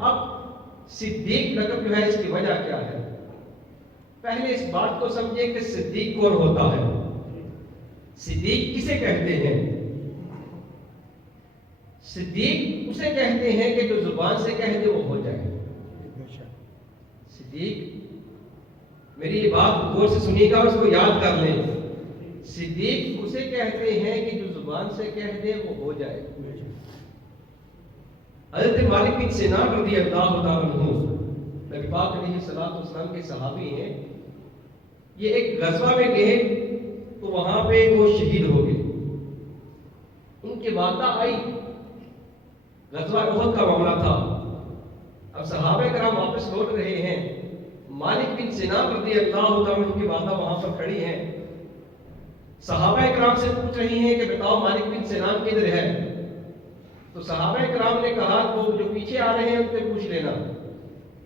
اب صدیق لقب جو ہے اس کی وجہ کیا ہے؟ پہلے اس بات کو سمجھے کہ صدیق کون ہوتا ہے، صدیق کسے کہتے ہیں؟ صدیق اسے کہتے ہیں کہ جو زبان سے کہہ دے وہ ہو جائے۔ صدیق، میری یہ بات غور سے سنیے گا اور اس کو یاد کر لیں، صدیق اسے کہتے ہیں کہ جو زبان سے کہہ دے وہ ہو جائے۔ حضرت مالک بن سنان رضی اللہ تعالیٰ عنہ نبی پاک علیہ الصلوۃ والسلام کے صحابی ہیں، یہ ایک غزوہ میں گئے تو وہاں پہ وہ شہید ہو گئے۔ ان کی والدہ آئی، غزوہ احد کا معاملہ تھا، اب صحابہ کرام واپس لوٹ رہے ہیں، مالک بن سنان رضی اللہ تعالیٰ عنہ کی والدہ وہاں پر کھڑی ہیں، صحابہ کرام سے پوچھ رہی ہیں کہ بتاؤ مالک بن سنان کدھر ہے؟ تو صحابہ کرام نے کہا وہ جو پیچھے آ رہے ہیں ان سے پوچھ لینا،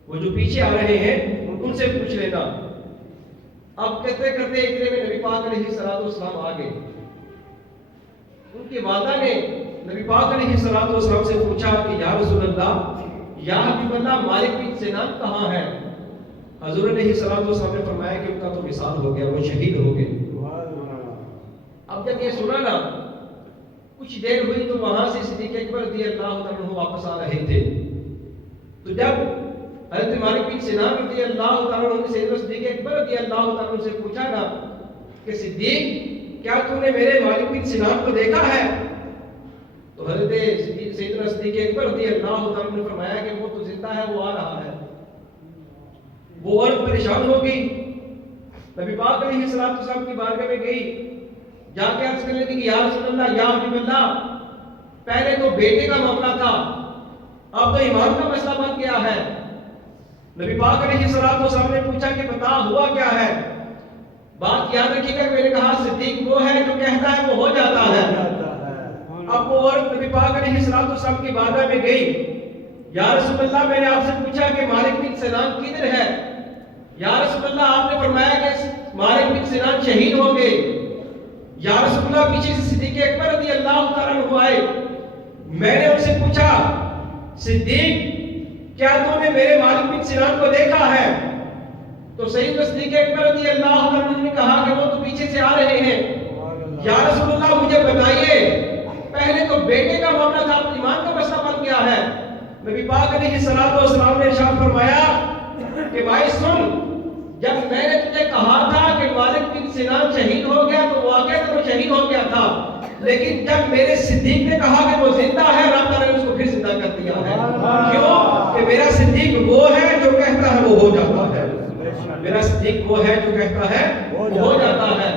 وہ جو پیچھے آ رہے ہیں ان سے پوچھ لینا۔ اب کہتے کرتے اتنے میں نبی پاک علیہ الصلوۃ والسلام آ گئے۔ ان کی والدہ نے نبی پاک علیہ الصلوۃ والسلام سے پوچھا کہ یا رسول اللہ، یا حبیب اللہ، مالک بن سنان کہاں ہے؟ حضور علیہ الصلوۃ والسلام نے فرمایا کہ ان کا تو وصال ہو گیا، وہ شہید ہو گئے۔ اب جب یہ سنا نا، کچھ دیر ہوئی تو وہاں سے صدیق اکبر رضی اللہ تعالیٰ عنہ واپس آ رہے تھے، تو جب حضرت مالک بن سنان رضی اللہ تعالیٰ عنہ نے سیدنا صدیق اکبر رضی اللہ تعالیٰ عنہ سے پوچھا نا کہ صدیق کیا تم نے میرے مالک بن سنان کو دیکھا ہے؟ تو حضرت سیدنا صدیق اکبر رضی اللہ تعالیٰ عنہ نے فرمایا کہ وہ تو زندہ ہے، وہ آ رہا ہے۔ وہ عورت پریشان ہو گئی، نبی پاک علیہ الصلوۃ والسلام کی بارگاہ میں گئی، جا کے عرض کرنے لگی کہ یا رسول اللہ، یا حبیب اللہ، پہلے تو بیٹے کا معاملہ تھا، اب تو ایمان کا مسئلہ بن گیا ہے۔ نبی پاک علیہ الصلوۃ والسلام نے پوچھا کہ بتا ہوا کیا ہے؟ بات یاد رکھیے گا، میں نے کہا صدیق وہ ہے جو کہتا ہے وہ ہو جاتا ہے۔ اب وہ عورت نبی پاک علیہ الصلوۃ والسلام کی بارگاہ میں گئی، یا رسول اللہ، میں نے آپ سے پوچھا کہ مالک بن سنان کدھر ہے؟ یا رسول اللہ، آپ نے فرمایا کہ مالک بن سنان شہید ہو گئے۔ یا رسول اللہ، پیچھے سے صدیق اکبر رضی اللہ تعالیٰ عنہ آئے، میں نے ان سے پوچھا صدیق کیا تم نے میرے مالک بن سنان کو دیکھا ہے؟ تو سیدنا صدیق اکبر رضی اللہ تعالیٰ عنہ نے کہا کہ وہ تو پیچھے سے آ رہے ہیں۔ یا رسول اللہ، مجھے بتائیے، پہلے تو بیٹے کا معاملہ تھا، اب ایمان کا مسئلہ بن گیا ہے۔ نبی پاک علیہ الصلوۃ والسلام نے ارشاد فرمایا کہ بھائی سن، جب میں نے تجھے کہا تھا کہ مالک بن سنان شہید ہو گیا تو واقعہ تو وہ شہید ہو گیا تھا، لیکن جب میرے صدیق نے کہا کہ وہ زندہ ہے، رب تعالیٰ نے اس کو پھر زندہ کر دیا ہے۔ کیوں؟ کہ میرا صدیق وہ ہے جو کہتا ہے وہ ہو جاتا ہے، میرا صدیق وہ ہے جو کہتا ہے وہ ہو جاتا ہے۔